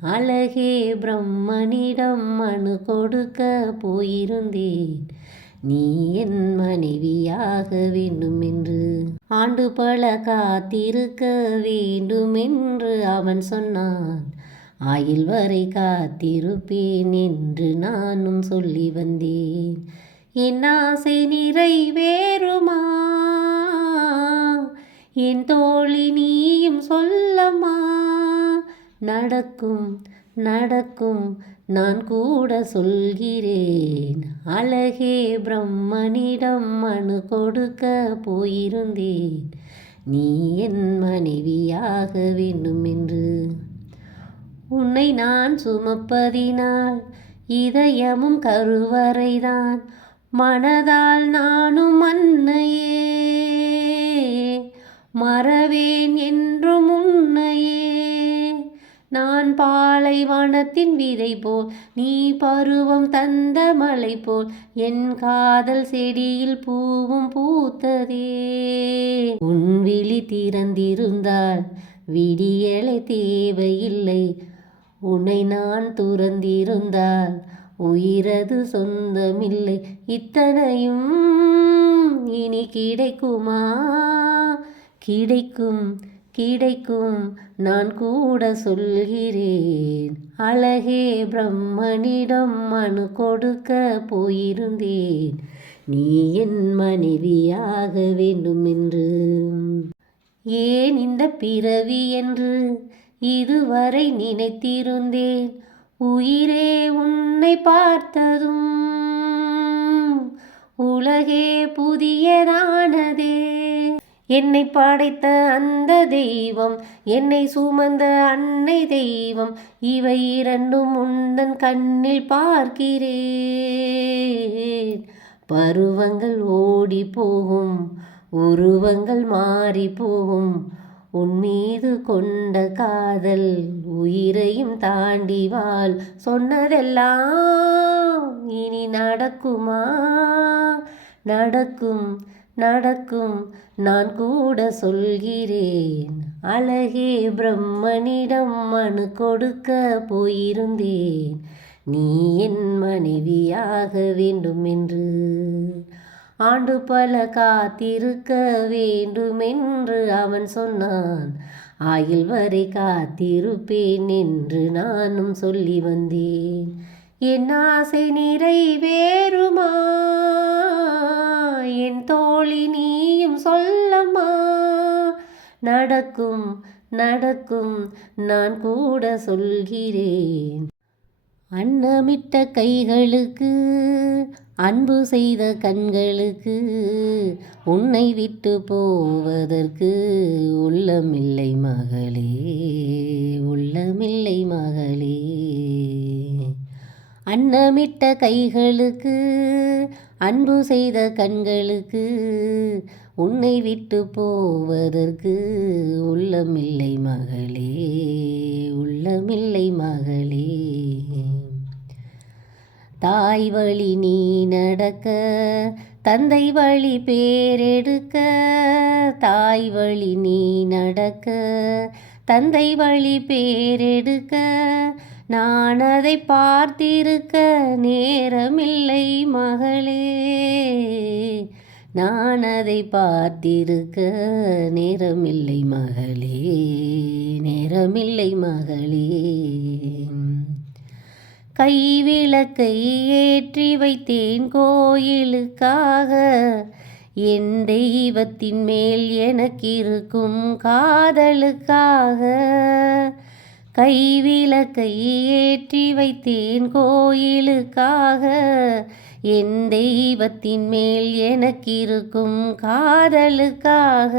அழகே பிரம்மனிடம் மனு கொடுக்க போயிருந்தேன். நீ என் மனைவியாக வேண்டுமென்று ஆண்டு பல காத்திருக்க வேண்டுமென்று அவன் சொன்னான். ஆயில் வரை காத்திருப்பேன் என்று நானும் சொல்லி வந்தேன். என் ஆசை நிறைவேறுமா? என் தோழி நீயும் சொல்லம்மா நடக்கும் நடக்கும் நான் கூட சொல்கிறேன். அழகே பிரம்மனிடம் மனு கொடுக்க போயிருந்தேன். நீ என் மனைவியாக வேண்டும் என்று. உன்னை நான் சுமப்பதினால் இதயமும் கருவறைதான். மனதால் நானும் அன்னையே மறவேன் என்றும் உன்னையே. நான் பாலைவனத்தின் விதை போல் நீ பருவம் தந்த மலை போல் என் காதல் செடியில் பூவும் பூத்ததே. உன் விழி திறந்திருந்தால் விடியலை தேவையில்லை. உன்னை நான் துறந்திருந்தால் உயிரது சொந்தமில்லை. இத்தனையும் இனி கிடைக்குமா? கிடைக்கும். கிடைக்கும். நான் கூட சொல்கிறேன். அழகே பிரம்மனிடம் மனு கொடுக்க போயிருந்தேன். நீ என் மனைவியாக வேண்டும் என்று. ஏன் இந்த பிறவி என்று இதுவரை நினைத்திருந்தேன். உயிரே உன்னை பார்த்ததும் உலகே புதியதானதே. என்னை படைத்த அந்த தெய்வம் என்னை சுமந்த அன்னை தெய்வம் இவை இரண்டும் உந்தன் கண்ணில் பார்க்கிறேன். பருவங்கள் ஓடி போகும் உருவங்கள் மாறி போகும் உன் மீது கொண்ட காதல் உயிரையும் தாண்டி வாழ். சொன்னதெல்லாம் இனி நடக்குமா? நடக்கும். நடக்கும். நான் கூட சொல்கிறேன். அழகே பிரம்மனிடம் மனு கொடுக்க போயிருந்தேன். நீ என் மனைவியாக வேண்டும் என்று. ஆண்டு பல காத்திருக்க வேண்டுமென்று அவன் சொன்னான். ஆயில் வரை காத்திருப்பேன் என்று நானும் சொல்லி வந்தேன். என் ஆசை நிறைவேறுமா? என் தோழி நீயும் சொல்லம்மா. நடக்கும் நடக்கும் நான் கூட சொல்கிறேன். அன்னமிட்ட கைகளுக்கு அன்பு செய்த கண்களுக்கு உன்னை விட்டு போவதற்கு உள்ளமில்லை மகளே உள்ளமில்லை மகளே. அன்னமிட்ட கைகளுக்கு அன்பு செய்த கண்களுக்கு உன்னை விட்டு போவதற்கு உள்ளமில்லை மகளே உள்ளமில்லை மகளே. தாய் வழி நீ நடக்க தந்தை வழி பேரெடுக்க தாய் வழி நீ நடக்க தந்தை வழி பேரெடுக்க நான் அதை பார்த்திருக்க நேரமில்லை மகளே. நான் அதை பார்த்திருக்க நேரமில்லை மகளே. நேரமில்லை மகளே. கைவிளக்கை ஏற்றி வைத்தேன் கோயிலுக்காக. என் தெய்வத்தின் மேல் எனக்கிருக்கும் காதலுக்காக. கைவிளக்கை ஏற்றி வைத்தேன் கோயிலுக்காக. என் தெய்வத்தின் மேல் எனக்கிருக்கும் காதலுக்காக.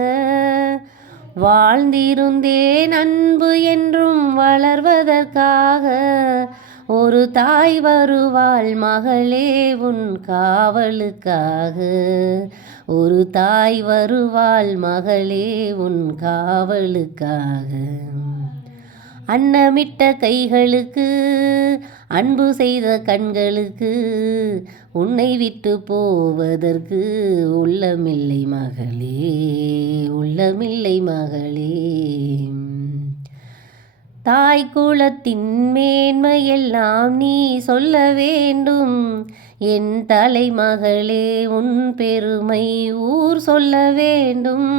வாழ்ந்திருந்தேன் அன்பு என்றும் வளர்வதற்காக. ஒரு தாய் வருவாள் மகளே உன் காவலுக்காக. ஒரு தாய் வருவாள் மகளே உன் காவலுக்காக. அன்னமிட்ட கைகளுக்கு அன்பு செய்த கண்களுக்கு உன்னை விட்டு போவதற்கு உள்ளமில்லை மகளே உள்ளமில்லை மகளே. தாய் குலத்தின் மேன்மையெல்லாம் நீ சொல்ல வேண்டும் என் தலைமகளே உன் பெருமை ஊர் சொல்ல வேண்டும்.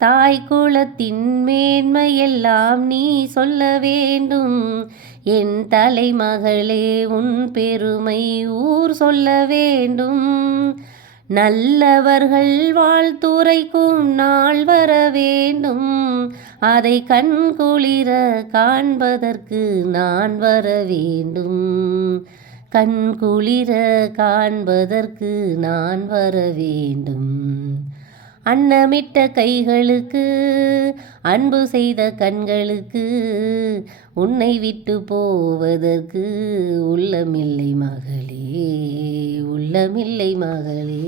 தாய் குலத்தின் மேன்மையெல்லாம் நீ சொல்ல வேண்டும். என் தலைமகளே உன் பெருமை ஊர் சொல்ல வேண்டும். நல்லவர்கள் வாழ்த்துரைக்கும் நாள் வர வேண்டும். அதை கண் குளிர காண்பதற்கு நான் வர வேண்டும். கண் குளிர காண்பதற்கு நான் வர வேண்டும். அன்னமிட்ட கைகளுக்கு அன்பு செய்த கண்களுக்கு உன்னை விட்டு போவதற்கு உள்ளமில்லை மகளே உள்ளமில்லை மகளே.